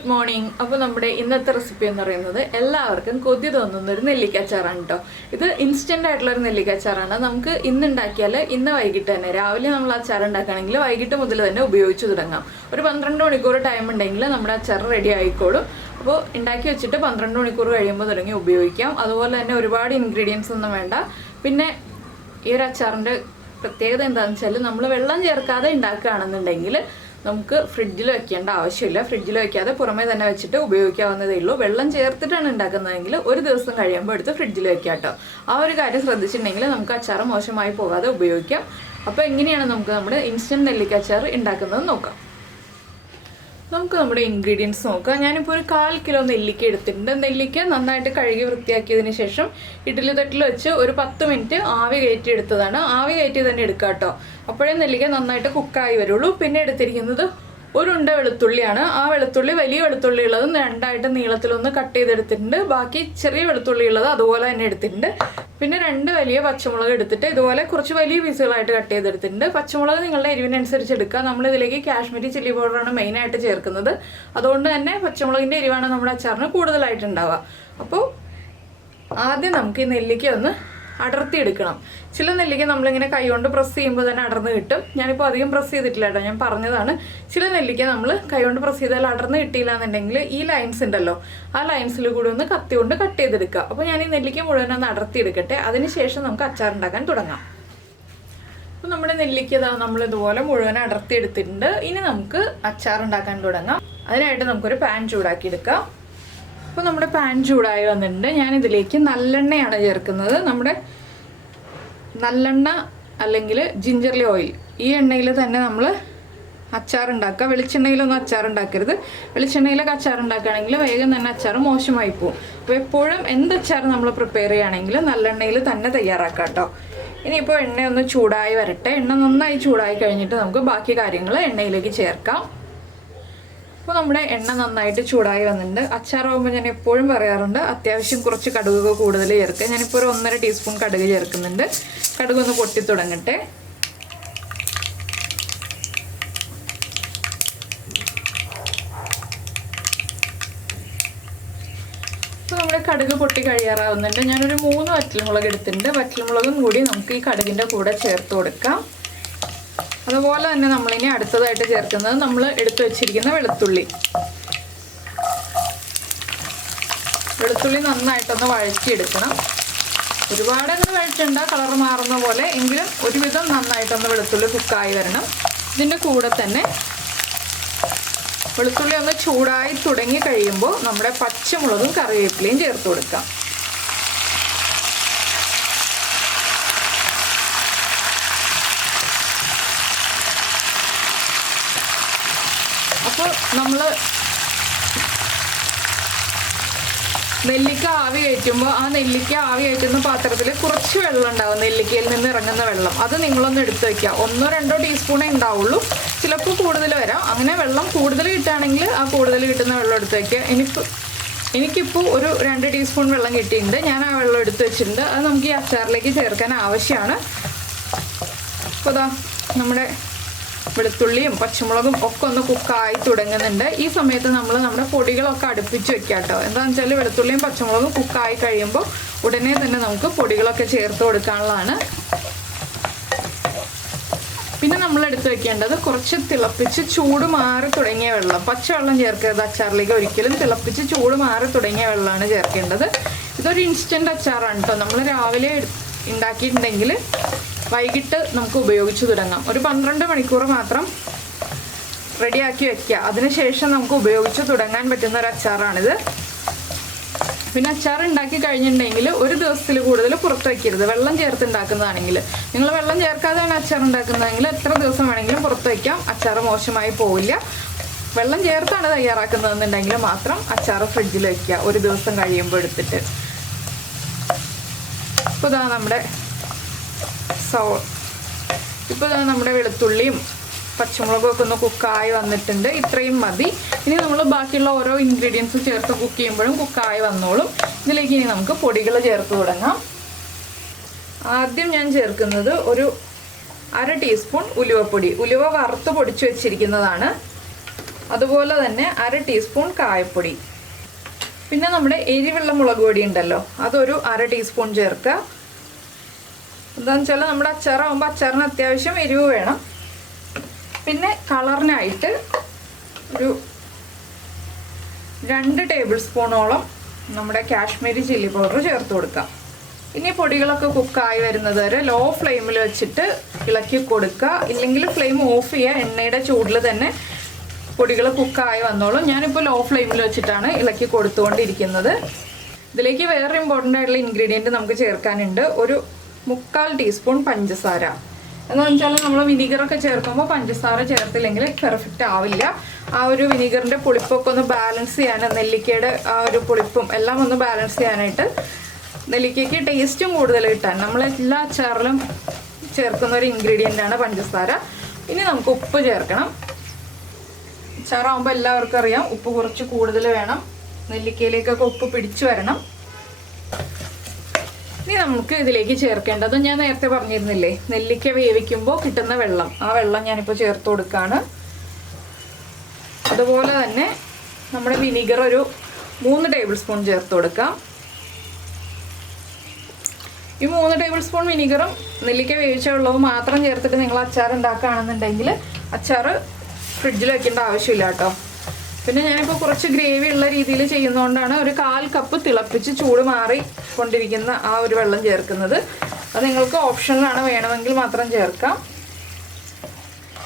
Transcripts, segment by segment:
Good morning. അപ്പോൾ നമ്മുടെ ഇന്നത്തെ റെസിപ്പി എന്ന് പറയുന്നത് എല്ലാവർക്കും കൊതി തോന്നുന്ന ഒരു നെല്ലിക്ക അച്ചാറാണ് ട്ടോ. ഇത് ഇൻസ്റ്റന്റ് ആയിട്ടുള്ള ഒരു നെല്ലിക്ക അച്ചാറാണ്. നമുക്ക് ഇന്ന് ഉണ്ടാക്കിയാൽ ഇന്ന് വൈകിട്ട് തന്നെ രാവിലെ നമ്മൾ അച്ചാർ ഉണ്ടാക്കുകയാണെങ്കിൽ വൈകിട്ട് മുതൽ തന്നെ ഉപയോഗിച്ച് തുടങ്ങാം. ഒരു 12 മണിക്കൂർ ടൈം ഉണ്ടെങ്കിൽ നമ്മുടെ അച്ചാർ റെഡി ആയിക്കോളും. അപ്പോൾ ഉണ്ടാക്കി വെച്ചിട്ട് 12 മണിക്കൂർ കഴിയുമ്പോൾ തുടങ്ങി ഉപയോഗിക്കാം. അതുപോലെ തന്നെ ഒരുപാട് ഇൻഗ്രീഡിയൻസ് ഒന്നും വേണ്ട. പിന്നെ ഈ ഒരു അച്ചാറിൻ്റെ പ്രത്യേകത എന്താണെന്ന് വെച്ചാൽ നമ്മൾ വെള്ളം ചേർക്കാതെ ഉണ്ടാക്കുകയാണെന്നുണ്ടെങ്കിൽ നമുക്ക് ഫ്രിഡ്ജിൽ വെക്കേണ്ട ആവശ്യമില്ല. ഫ്രിഡ്ജിൽ വെക്കാതെ പുറമേ തന്നെ വെച്ചിട്ട് ഉപയോഗിക്കാവുന്നതേ ഉള്ളൂ. വെള്ളം ചേർത്തിട്ടാണ് ഉണ്ടാക്കുന്നതെങ്കിൽ ഒരു ദിവസം കഴിയുമ്പോൾ എടുത്ത് ഫ്രിഡ്ജിൽ വെക്കാം കേട്ടോ. ആ ഒരു കാര്യം ശ്രദ്ധിച്ചിട്ടുണ്ടെങ്കിൽ നമുക്ക് അച്ചാർ മോശമായി പോകാതെ ഉപയോഗിക്കാം. അപ്പോൾ എങ്ങനെയാണ് നമുക്ക് നമ്മുടെ ഇൻസ്റ്റന്റ് നെല്ലിക്ക അച്ചാർ ഉണ്ടാക്കുന്നത് നോക്കാം. നമുക്ക് നമ്മുടെ ഇൻഗ്രീഡിയൻസ് നോക്കാം. ഞാനിപ്പോൾ ഒരു 1/4 കിലോ നെല്ലിക്ക എടുത്തിട്ടുണ്ട്. നെല്ലിക്ക നന്നായിട്ട് കഴുകി വൃത്തിയാക്കിയതിന് ശേഷം ഇഡ്ഡലി തട്ടിൽ വെച്ച് ഒരു 10 മിനിറ്റ് ആവി കയറ്റി എടുത്തതാണ്. ആവി കയറ്റി തന്നെ എടുക്കാം കേട്ടോ. അപ്പോഴേ നെല്ലിക്ക നന്നായിട്ട് കുക്കായി വരുള്ളൂ. പിന്നെ എടുത്തിരിക്കുന്നത് ഒരു ഉണ്ട വെളുത്തുള്ളിയാണ്. ആ വെളുത്തുള്ളി വലിയ വെളുത്തുള്ളി ഉള്ളത് 2ആയിട്ട് നീളത്തിലൊന്ന് കട്ട് ചെയ്തെടുത്തിട്ടുണ്ട്. ബാക്കി ചെറിയ വെളുത്തുള്ളി ഉള്ളത് അതുപോലെ തന്നെ എടുത്തിട്ടുണ്ട്. പിന്നെ 2 വലിയ പച്ചമുളക് എടുത്തിട്ട് ഇതുപോലെ കുറച്ച് വലിയ പീസുകളായിട്ട് കട്ട് ചെയ്തെടുത്തിട്ടുണ്ട്. പച്ചമുളക് നിങ്ങളുടെ എരിവിനനുസരിച്ച് എടുക്കുക. നമ്മളിതിലേക്ക് കാശ്മീരി ചില്ലി പൗഡറാണ് മെയിനായിട്ട് ചേർക്കുന്നത്. അതുകൊണ്ട് തന്നെ പച്ചമുളകിൻ്റെ എരിവാണ് നമ്മുടെ അച്ചാറിന് കൂടുതലായിട്ടുണ്ടാവുക. അപ്പോൾ ആദ്യം നമുക്ക് ഈ നെല്ലിക്ക ഒന്ന് അടർത്തിയെടുക്കണം. ചില നെല്ലിക്ക നമ്മളിങ്ങനെ കൈകൊണ്ട് പ്രസ് ചെയ്യുമ്പോൾ തന്നെ അടർന്ന് കിട്ടും. ഞാനിപ്പോൾ അധികം പ്രസ് ചെയ്തിട്ടില്ല കേട്ടോ, ഞാൻ പറഞ്ഞതാണ്. ചില നെല്ലിക്ക നമ്മൾ കൈകൊണ്ട് പ്രസ് ചെയ്താൽ അടർന്ന് കിട്ടിയില്ല എന്നുണ്ടെങ്കിൽ ഈ ലൈൻസ് ഉണ്ടല്ലോ, ആ ലൈൻസിൽ കൂടി ഒന്ന് കത്തി കൊണ്ട് കട്ട് ചെയ്തെടുക്കുക. അപ്പോൾ ഞാൻ ഈ നെല്ലിക്ക മുഴുവൻ ഒന്ന് അടർത്തിയെടുക്കട്ടെ. അതിനുശേഷം നമുക്ക് അച്ചാർ ഉണ്ടാക്കാൻ തുടങ്ങാം. അപ്പോൾ നമ്മുടെ നെല്ലിക്ക നമ്മൾ ഇതുപോലെ മുഴുവൻ അടർത്തിയെടുത്തിട്ടുണ്ട്. ഇനി നമുക്ക് അച്ചാർ ഉണ്ടാക്കാൻ തുടങ്ങാം. അതിനായിട്ട് നമുക്കൊരു പാൻ ചൂടാക്കി എടുക്കാം. അപ്പോൾ നമ്മുടെ പാൻ ചൂടായി വന്നിട്ടുണ്ട്. ഞാനിതിലേക്ക് നല്ലെണ്ണയാണ് ചേർക്കുന്നത്. നമ്മുടെ നല്ലെണ്ണ അല്ലെങ്കിൽ ജിഞ്ചർലി ഓയിൽ, ഈ എണ്ണയിൽ തന്നെ നമ്മൾ അച്ചാർ ഉണ്ടാക്കുക. വെളിച്ചെണ്ണയിലൊന്നും അച്ചാർ ഉണ്ടാക്കരുത്. വെളിച്ചെണ്ണയിലൊക്കെ അച്ചാർ ഉണ്ടാക്കുകയാണെങ്കിൽ വേഗം തന്നെ അച്ചാർ മോശമായി പോകും. അപ്പോൾ എപ്പോഴും എന്ത് അച്ചാർ നമ്മൾ പ്രിപ്പയർ ചെയ്യുകയാണെങ്കിൽ നല്ലെണ്ണയിൽ തന്നെ തയ്യാറാക്കാം കേട്ടോ. ഇനിയിപ്പോൾ എണ്ണയൊന്ന് ചൂടായി വരട്ടെ. എണ്ണ നന്നായി ചൂടായി കഴിഞ്ഞിട്ട് നമുക്ക് ബാക്കി കാര്യങ്ങൾ എണ്ണയിലേക്ക് ചേർക്കാം. അപ്പോൾ നമ്മുടെ എണ്ണ നന്നായിട്ട് ചൂടായി വന്നിട്ടുണ്ട്. അച്ചാറാകുമ്പോൾ ഞാൻ എപ്പോഴും പറയാറുണ്ട് അത്യാവശ്യം കുറച്ച് കടുകൊക്കെ കൂടുതൽ ചേർക്കുക. ഞാനിപ്പോൾ ഒരു 1.5 ടീസ്പൂൺ കടുക് ചേർക്കുന്നുണ്ട്. കടുകൊന്ന് പൊട്ടി തുടങ്ങട്ടെ. അപ്പോൾ നമ്മുടെ കടുക് പൊട്ടി കഴിയാറാവുന്നുണ്ട്. ഞാനൊരു 3 വറ്റൽമുളക് എടുത്തിട്ടുണ്ട്. വറ്റൽമുളകും കൂടി നമുക്ക് ഈ കടുകിൻ്റെ കൂടെ ചേർത്ത് കൊടുക്കാം. അതുപോലെ തന്നെ നമ്മളിനി അടുത്തതായിട്ട് ചേർക്കുന്നത് നമ്മൾ എടുത്തു വെച്ചിരിക്കുന്ന വെളുത്തുള്ളി നന്നായിട്ടൊന്ന് വഴറ്റിയെടുക്കണം. ഒരുപാടൊന്നും വഴറ്റണ്ട, കളർ മാറുന്ന പോലെ, എങ്കിലും ഒരുവിധം നന്നായിട്ടൊന്ന് വെളുത്തുള്ളി കുക്കായി വരണം. ഇതിൻ്റെ കൂടെ തന്നെ വെളുത്തുള്ളി ഒന്ന് ചൂടായി തുടങ്ങി കഴിയുമ്പോൾ നമ്മുടെ പച്ചമുളകും കറിവേപ്പിലയും ചേർത്ത് കൊടുക്കാം. അപ്പോൾ നമ്മൾ നെല്ലിക്ക ആവി കയറ്റുമ്പോൾ ആ നെല്ലിക്ക ആവി കയറ്റുന്ന പാത്രത്തിൽ കുറച്ച് വെള്ളം ഉണ്ടാവും, നെല്ലിക്കയിൽ നിന്ന് ഇറങ്ങുന്ന വെള്ളം. അത് നിങ്ങളൊന്ന് എടുത്ത് വയ്ക്കുക. 1-2 ടീസ്പൂണേ ഉണ്ടാവുള്ളൂ, ചിലപ്പോൾ കൂടുതൽ വരാം. അങ്ങനെ വെള്ളം കൂടുതൽ കിട്ടുകയാണെങ്കിൽ ആ കൂടുതൽ കിട്ടുന്ന വെള്ളം എടുത്ത് വയ്ക്കുക. എനിക്കിപ്പോൾ ഒരു 2 ടീസ്പൂൺ വെള്ളം കിട്ടിയിട്ടുണ്ട്. ഞാൻ ആ വെള്ളം എടുത്ത് വെച്ചിട്ടുണ്ട്. അത് നമുക്ക് ഈ അച്ചാറിലേക്ക് ചേർക്കാൻ ആവശ്യമാണ്. അപ്പോൾ ഇതാ നമ്മുടെ വെളുത്തുള്ളിയും പച്ചമുളകും ഒക്കെ ഒന്ന് കുക്കായി തുടങ്ങുന്നുണ്ട്. ഈ സമയത്ത് നമ്മൾ നമ്മുടെ പൊടികളൊക്കെ അടുപ്പിച്ച് വെക്കാം കേട്ടോ. എന്താണെന്ന് വെച്ചാൽ വെളുത്തുള്ളിയും പച്ചമുളകും കുക്കായി കഴിയുമ്പോൾ ഉടനെ തന്നെ നമുക്ക് പൊടികളൊക്കെ ചേർത്ത് കൊടുക്കാനുള്ളതാണ്. പിന്നെ നമ്മൾ എടുത്ത് വെക്കേണ്ടത് കുറച്ച് തിളപ്പിച്ച് ചൂട് മാറി തുടങ്ങിയ വെള്ളം. പച്ചവെള്ളം ചേർക്കരുത് അച്ചാറിലേക്ക് ഒരിക്കലും. തിളപ്പിച്ച് ചൂട് മാറി തുടങ്ങിയ വെള്ളമാണ് ചേർക്കേണ്ടത്. ഇതൊരു ഇൻസ്റ്റൻറ്റ് അച്ചാറാണ് കേട്ടോ. നമ്മൾ രാവിലെ ഉണ്ടാക്കിയിട്ടുണ്ടെങ്കിൽ വൈകിട്ട് നമുക്ക് ഉപയോഗിച്ച് തുടങ്ങാം. ഒരു 12 മണിക്കൂർ മാത്രം റെഡിയാക്കി വെക്കുക. അതിനുശേഷം നമുക്ക് ഉപയോഗിച്ച് തുടങ്ങാൻ പറ്റുന്ന ഒരു അച്ചാറാണിത്. പിന്നെ അച്ചാർ ഉണ്ടാക്കി കഴിഞ്ഞിട്ടുണ്ടെങ്കിൽ ഒരു ദിവസത്തിൽ കൂടുതൽ പുറത്ത് വയ്ക്കരുത്. വെള്ളം ചേർത്ത് ഉണ്ടാക്കുന്നതാണെങ്കിൽ, നിങ്ങൾ വെള്ളം ചേർക്കാതെയാണ് അച്ചാർ ഉണ്ടാക്കുന്നതെങ്കിൽ എത്ര ദിവസം വേണമെങ്കിലും പുറത്ത് വയ്ക്കാം. അച്ചാർ മോശമായി പോവില്ല. വെള്ളം ചേർത്താണ് തയ്യാറാക്കുന്നതെന്നുണ്ടെങ്കിൽ മാത്രം അച്ചാർ ഫ്രിഡ്ജിൽ വയ്ക്കുക ഒരു ദിവസം കഴിയുമ്പോൾ എടുത്തിട്ട്. ഇപ്പോൾ ഇതാ നമ്മുടെ വെളുത്തുള്ളിയും പച്ചമുളകും ഒക്കെ ഒന്ന് കുക്കായി വന്നിട്ടുണ്ട്. ഇത്രയും മതി. ഇനി നമ്മൾ ബാക്കിയുള്ള ഓരോ ഇൻഗ്രീഡിയൻസ് ചേർത്ത് കുക്ക് ചെയ്യുമ്പോഴും കുക്കായി വന്നോളും. ഇതിലേക്ക് ഇനി നമുക്ക് പൊടികൾ ചേർത്ത് തുടങ്ങാം. ആദ്യം ഞാൻ ചേർക്കുന്നത് ഒരു 1/2 ടീസ്പൂൺ ഉലുവപ്പൊടി. ഉലുവ വറുത്ത് പൊടിച്ചു വെച്ചിരിക്കുന്നതാണ്. അതുപോലെ തന്നെ 1/2 ടീസ്പൂൺ കായപ്പൊടി. പിന്നെ നമ്മുടെ എരിവുള്ള മുളക് പൊടി ഉണ്ടല്ലോ, അതൊരു 1/2 ടീസ്പൂൺ ചേർക്കുക. എന്താണെന്ന് വെച്ചാൽ നമ്മുടെ അച്ചാറാകുമ്പോൾ അച്ചാറിന് അത്യാവശ്യം എരിവ് വേണം. പിന്നെ കളറിനായിട്ട് ഒരു 2 ടേബിൾ സ്പൂണോളം നമ്മുടെ കാശ്മീരി ചില്ലി പൗഡർ ചേർത്ത് കൊടുക്കാം. ഇനി പൊടികളൊക്കെ കുക്കായി വരുന്നത് വരെ ലോ ഫ്ലെയിമിൽ വെച്ചിട്ട് ഇളക്കി കൊടുക്കുക. ഇല്ലെങ്കിൽ ഫ്ലെയിം ഓഫ് ചെയ്യുക. എണ്ണയുടെ ചൂടിൽ തന്നെ പൊടികൾ കുക്കായി വന്നോളും. ഞാനിപ്പോൾ ലോ ഫ്ലെയിമിൽ വെച്ചിട്ടാണ് ഇളക്കി കൊടുത്തുകൊണ്ടിരിക്കുന്നത്. ഇതിലേക്ക് വേറെ ഇമ്പോർട്ടൻ്റ് ആയിട്ടുള്ള ഇൻഗ്രീഡിയൻറ്റ് നമുക്ക് ചേർക്കാനുണ്ട്. ഒരു 3/4 ടീസ്പൂൺ പഞ്ചസാര. എന്താണെന്ന് വെച്ചാൽ നമ്മൾ വിനീഗറൊക്കെ ചേർക്കുമ്പോൾ പഞ്ചസാര ചേർത്തില്ലെങ്കിൽ പെർഫെക്റ്റ് ആവില്ല. ആ ഒരു വിനീഗറിൻ്റെ പുളിപ്പൊക്കെ ഒന്ന് ബാലൻസ് ചെയ്യാൻ, നെല്ലിക്കയുടെ ആ ഒരു പുളിപ്പും എല്ലാം ഒന്ന് ബാലൻസ് ചെയ്യാനായിട്ട്, നെല്ലിക്കയ്ക്ക് ടേസ്റ്റും കൂടുതൽ കിട്ടാൻ നമ്മൾ എല്ലാ അച്ചാറിലും ചേർക്കുന്ന ഒരു ഇൻഗ്രീഡിയൻ്റാണ് പഞ്ചസാര. ഇനി നമുക്ക് ഉപ്പ് ചേർക്കണം. അച്ചാറാകുമ്പോൾ എല്ലാവർക്കും അറിയാം ഉപ്പ് കുറച്ച് കൂടുതൽ വേണം. നെല്ലിക്കയിലേക്കൊക്കെ ഉപ്പ് പിടിച്ചു വരണം. ഇനി നമുക്ക് ഇതിലേക്ക് ചേർക്കേണ്ടത് ഞാൻ നേരത്തെ പറഞ്ഞിരുന്നില്ലേ, നെല്ലിക്ക വേവിക്കുമ്പോൾ കിട്ടുന്ന വെള്ളം. ആ വെള്ളം ഞാനിപ്പോൾ ചേർത്ത് കൊടുക്കുകയാണ്. അതുപോലെ തന്നെ നമ്മുടെ വിനീഗർ ഒരു 3 ടേബിൾ സ്പൂൺ ചേർത്ത് കൊടുക്കാം. ഈ 3 ടേബിൾ സ്പൂൺ വിനീഗറും നെല്ലിക്ക വേവിച്ച വെള്ളവും മാത്രം ചേർത്തിട്ട് നിങ്ങൾ അച്ചാർ ഉണ്ടാക്കുകയാണെന്നുണ്ടെങ്കിൽ അച്ചാർ ഫ്രിഡ്ജിൽ വെക്കേണ്ട ആവശ്യമില്ല കേട്ടോ. പിന്നെ ഞാനിപ്പോൾ കുറച്ച് ഗ്രേവി ഉള്ള രീതിയിൽ ചെയ്യുന്നതുകൊണ്ടാണ് ഒരു 1/4 കപ്പ് തിളപ്പിച്ച് ചൂട് മാറി കൊണ്ടിരിക്കുന്ന ആ ഒരു വെള്ളം ചേർക്കുന്നത്. അത് നിങ്ങൾക്ക് ഓപ്ഷനിലാണ്, വേണമെങ്കിൽ മാത്രം ചേർക്കാം.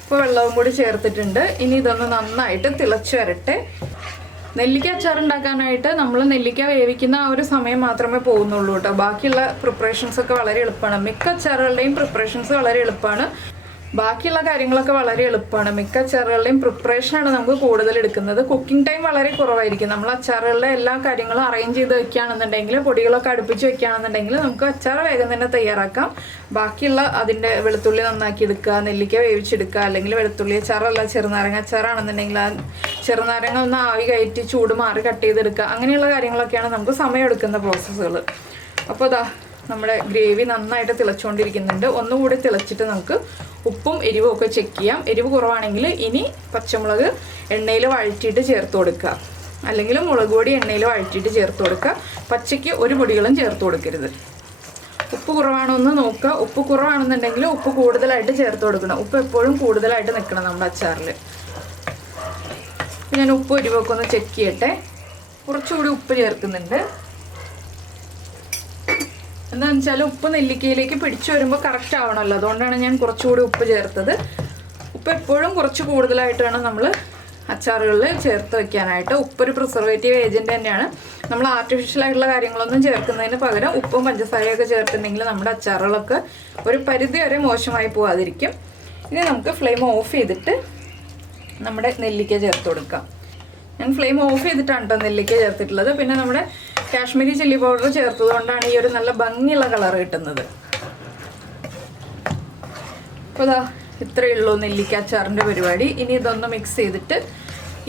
ഇപ്പോൾ വെള്ളവും കൂടി ചേർത്തിട്ടുണ്ട്. ഇനി ഇതൊന്ന് നന്നായിട്ട് തിളച്ച് വരട്ടെ. നെല്ലിക്ക അച്ചാർ ഉണ്ടാക്കാനായിട്ട് നമ്മൾ നെല്ലിക്ക വേവിക്കുന്ന ആ ഒരു സമയം മാത്രമേ പോകുന്നുള്ളൂ കേട്ടോ. ബാക്കിയുള്ള പ്രിപ്പറേഷൻസ് ഒക്കെ വളരെ എളുപ്പമാണ്. മിക്ക അച്ചാറുകളുടെയും പ്രിപ്പറേഷൻസ് വളരെ എളുപ്പമാണ്. ബാക്കിയുള്ള കാര്യങ്ങളൊക്കെ വളരെ എളുപ്പമാണ്. മിക്ക അച്ചാറുകളുടെയും പ്രിപ്പറേഷനാണ് നമുക്ക് കൂടുതൽ എടുക്കുന്നത്. കുക്കിംഗ് ടൈം വളരെ കുറവായിരിക്കും. നമ്മൾ അച്ചാറുകളുടെ എല്ലാ കാര്യങ്ങളും അറേഞ്ച് ചെയ്ത് വെക്കുകയാണെന്നുണ്ടെങ്കിൽ, പൊടികളൊക്കെ അടുപ്പിച്ച് വെക്കുകയാണെന്നുണ്ടെങ്കിൽ നമുക്ക് അച്ചാർ വേഗം തന്നെ തയ്യാറാക്കാം. ബാക്കിയുള്ള അതിൻ്റെ വെളുത്തുള്ളി നന്നാക്കി എടുക്കുക, നെല്ലിക്ക വേവിച്ചെടുക്കുക, അല്ലെങ്കിൽ വെളുത്തുള്ളി അച്ചാറല്ല ചെറുനാരങ്ങ അച്ചാറാണെന്നുണ്ടെങ്കിൽ ആ ചെറുനാരങ്ങ ഒന്ന് ആവി കയറ്റി ചൂട് മാറി കട്ട് ചെയ്തെടുക്കുക, അങ്ങനെയുള്ള കാര്യങ്ങളൊക്കെയാണ് നമുക്ക് സമയമെടുക്കുന്ന പ്രോസസ്സുകൾ. അപ്പോൾ ഇതാ നമ്മുടെ ഗ്രേവി നന്നായിട്ട് തിളച്ചുകൊണ്ടിരിക്കുന്നുണ്ട്. ഒന്നുകൂടി തിളച്ചിട്ട് നമുക്ക് ഉപ്പും എരിവും ഒക്കെ ചെക്ക് ചെയ്യാം. എരിവ് കുറവാണെങ്കിൽ ഇനി പച്ചമുളക് എണ്ണയിൽ വഴറ്റിയിട്ട് ചേർത്ത് കൊടുക്കുക, അല്ലെങ്കിൽ മുളക് പൊടി എണ്ണയിൽ വഴറ്റിയിട്ട് ചേർത്ത് കൊടുക്കുക. പച്ചയ്ക്ക് ഒരു പൊടികളും ചേർത്ത് കൊടുക്കരുത്. ഉപ്പ് കുറവാണോ എന്ന് നോക്കുക. ഉപ്പ് കുറവാണെന്നുണ്ടെങ്കിൽ ഉപ്പ് കൂടുതലായിട്ട് ചേർത്ത് കൊടുക്കണം. ഉപ്പ് എപ്പോഴും കൂടുതലായിട്ട് നിൽക്കണം നമ്മുടെ അച്ചാറിൽ. ഞാൻ ഉപ്പ് എരിവൊക്കെ ഒന്ന് ചെക്ക് ചെയ്യട്ടെ. കുറച്ചുകൂടി ഉപ്പ് ചേർക്കുന്നുണ്ട്. എന്താണെന്ന് വെച്ചാൽ ഉപ്പ് നെല്ലിക്കയിലേക്ക് പിടിച്ചു വരുമ്പോൾ കറക്റ്റ് ആവണമല്ലോ, അതുകൊണ്ടാണ് ഞാൻ കുറച്ചുകൂടി ഉപ്പ് ചേർത്തത്. ഉപ്പ് എപ്പോഴും കുറച്ച് കൂടുതലായിട്ട് വേണം നമ്മൾ അച്ചാറുകളിൽ ചേർത്ത് വെക്കാനായിട്ട്. ഉപ്പൊരു പ്രിസർവേറ്റീവ് ഏജൻറ്റ് തന്നെയാണ്. നമ്മൾ ആർട്ടിഫിഷ്യൽ ആയിട്ടുള്ള കാര്യങ്ങളൊന്നും ചേർക്കുന്നതിന് പകരം ഉപ്പും പഞ്ചസാരയൊക്കെ ചേർത്തിട്ടുണ്ടെങ്കിൽ നമ്മുടെ അച്ചാറുകളൊക്കെ ഒരു പരിധി വരെ മോശമായി പോകാതിരിക്കും. ഇനി നമുക്ക് ഫ്ലെയിം ഓഫ് ചെയ്തിട്ട് നമ്മുടെ നെല്ലിക്ക ചേർത്ത് കൊടുക്കാം. ഞാൻ ഫ്ലെയിം ഓഫ് ചെയ്തിട്ടാണ് കേട്ടോ നെല്ലിക്ക ചേർത്തിട്ടുള്ളത്. പിന്നെ നമ്മുടെ കാശ്മീരി ചില്ലി പൗഡർ ചേർത്തത് കൊണ്ടാണ് ഈ ഒരു നല്ല ഭംഗിയുള്ള കളർ കിട്ടുന്നത്. അപ്പോൾ ഇതാ ഇത്രയേ ഉള്ളൂ നെല്ലിക്ക അച്ചാറിൻ്റെ പരിപാടി. ഇനി ഇതൊന്ന് മിക്സ് ചെയ്തിട്ട്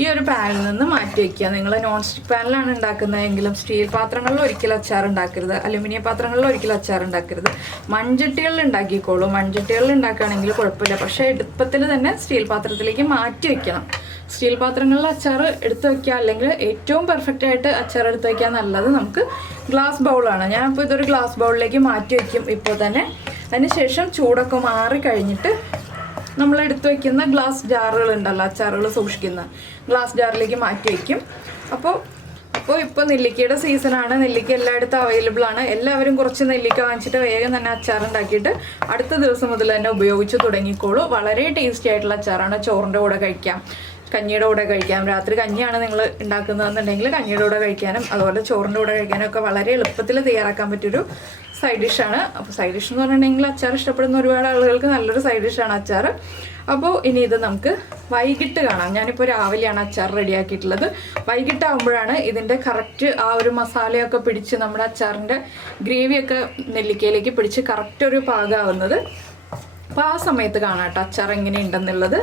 ഈ ഒരു പാനിൽ നിന്ന് മാറ്റി വയ്ക്കുക. നിങ്ങൾ നോൺ സ്റ്റിക്ക് പാനിലാണ് ഉണ്ടാക്കുന്നതെങ്കിലും സ്റ്റീൽ പാത്രങ്ങളിൽ ഒരിക്കലും അച്ചാർ ഉണ്ടാക്കരുത്. അലുമിനിയം പാത്രങ്ങളിൽ ഒരിക്കലും അച്ചാർ ഉണ്ടാക്കരുത്. മൺചട്ടികളിൽ ഉണ്ടാക്കിക്കോളൂ. മൺചട്ടികളിൽ ഉണ്ടാക്കുകയാണെങ്കിൽ കുഴപ്പമില്ല. പക്ഷേ എളുപ്പത്തിൽ തന്നെ സ്റ്റീൽ പാത്രത്തിലേക്ക് മാറ്റി വയ്ക്കണം. സ്റ്റീൽ പാത്രങ്ങളിൽ അച്ചാർ എടുത്ത് വയ്ക്കുക, അല്ലെങ്കിൽ ഏറ്റവും പെർഫെക്റ്റ് ആയിട്ട് അച്ചാർ എടുത്ത് വയ്ക്കാൻ നല്ലത് നമുക്ക് ഗ്ലാസ് ബൗളാണ്. ഞാനപ്പോൾ ഇതൊരു ഗ്ലാസ് ബൗളിലേക്ക് മാറ്റി വയ്ക്കും ഇപ്പോൾ തന്നെ. അതിനുശേഷം ചൂടൊക്കെ മാറി കഴിഞ്ഞിട്ട് നമ്മൾ എടുത്ത് വയ്ക്കുന്ന ഗ്ലാസ് ജാറുകൾ ഉണ്ടല്ലോ, അച്ചാറുകൾ സൂക്ഷിക്കുന്ന ഗ്ലാസ് ജാറിലേക്ക് മാറ്റി വയ്ക്കും. അപ്പോൾ ഇപ്പോൾ നെല്ലിക്കയുടെ സീസണാണ്. നെല്ലിക്ക എല്ലായിടത്തും അവൈലബിൾ ആണ്. എല്ലാവരും കുറച്ച് നെല്ലിക്ക വാങ്ങിച്ചിട്ട് വേഗം തന്നെ അച്ചാർ ഉണ്ടാക്കിയിട്ട് അടുത്ത ദിവസം മുതൽ തന്നെ ഉപയോഗിച്ച് തുടങ്ങിക്കോളൂ. വളരെ ടേസ്റ്റി ആയിട്ടുള്ള അച്ചാറാണ്. ചോറിൻ്റെ കൂടെ കഴിക്കാം, കഞ്ഞിയുടെ കൂടെ കഴിക്കാം. രാത്രി കഞ്ഞിയാണ് നിങ്ങൾ ഉണ്ടാക്കുന്നതെന്നുണ്ടെങ്കിൽ കഞ്ഞിയുടെ കൂടെ കഴിക്കാനും അതുപോലെ ചോറിൻ്റെ കൂടെ കഴിക്കാനും ഒക്കെ വളരെ എളുപ്പത്തിൽ തയ്യാറാക്കാൻ പറ്റിയൊരു സൈഡ് ഡിഷാണ്. അപ്പോൾ സൈഡ് ഡിഷ് എന്ന് പറഞ്ഞിട്ടുണ്ടെങ്കിൽ അച്ചാർ ഇഷ്ടപ്പെടുന്ന ഒരുപാട് ആളുകൾക്ക് നല്ലൊരു സൈഡ് ഡിഷാണ് അച്ചാർ. അപ്പോൾ ഇനി ഇത് നമുക്ക് വൈകിട്ട് കാണാം. ഞാനിപ്പോൾ രാവിലെയാണ് അച്ചാർ റെഡിയാക്കിയിട്ടുള്ളത്. വൈകിട്ടാകുമ്പോഴാണ് ഇതിൻ്റെ കറക്റ്റ് ആ ഒരു മസാലയൊക്കെ പിടിച്ച് നമ്മുടെ അച്ചാറിൻ്റെ ഗ്രേവിയൊക്കെ നെല്ലിക്കയിലേക്ക് പിടിച്ച് കറക്റ്റ് ഒരു പാകമാവുന്നത്. അപ്പോൾ ആ സമയത്ത് കാണാം കേട്ടോ അച്ചാർ എങ്ങനെയുണ്ടെന്നുള്ളത്.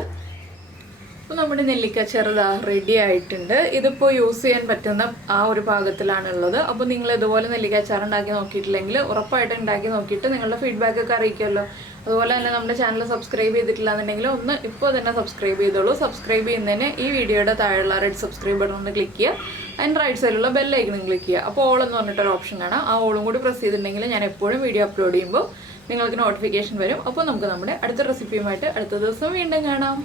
അപ്പോൾ നമ്മുടെ നെല്ലിക്ക അച്ചാർ റെഡി ആയിട്ടുണ്ട്. ഇതിപ്പോൾ യൂസ് ചെയ്യാൻ പറ്റുന്ന ആ ഒരു പാകത്തിലാണുള്ളത്. അപ്പോൾ നിങ്ങൾ ഇതുപോലെ നെല്ലിക്ക അച്ചാർ ഉണ്ടാക്കി നോക്കിയിട്ടില്ലെങ്കിൽ ഉറപ്പായിട്ട് ഉണ്ടാക്കി നോക്കിയിട്ട് നിങ്ങളുടെ ഫീഡ്ബാക്ക് ഒക്കെ അറിയിക്കുമല്ലോ. അതുപോലെ തന്നെ നമ്മുടെ ചാനൽ സബ്സ്ക്രൈബ് ചെയ്തിട്ടില്ല എന്നുണ്ടെങ്കിൽ ഒന്ന് ഇപ്പോൾ തന്നെ സബ്സ്ക്രൈബ് ചെയ്തോളൂ. സബ്സ്ക്രൈബ് ചെയ്യുന്നതിന് ഈ വീഡിയോയുടെ താഴെയുള്ള റെഡ് സബ്സ്ക്രൈബ് ബട്ടൺ ഒന്ന് ക്ലിക്ക് ചെയ്യുക. അതിൻ്റെ റൈറ്റ് സൈഡിലുള്ള ബെല്ലൈക്കണും ക്ലിക്ക് ചെയ്യുക. അപ്പോൾ ഓൾ എന്ന് പറഞ്ഞിട്ടൊരു ഓപ്ഷൻ കാണാം. ആ ഓളും കൂടി പ്രസ് ചെയ്തിട്ടുണ്ടെങ്കിൽ ഞാൻ എപ്പോഴും വീഡിയോ അപ്ലോഡ് ചെയ്യുമ്പോൾ നിങ്ങൾക്ക് നോട്ടിഫിക്കേഷൻ വരും. അപ്പോൾ നമുക്ക് നമ്മുടെ അടുത്ത റെസിപ്പിയുമായിട്ട് അടുത്ത ദിവസം വീണ്ടും കാണാം.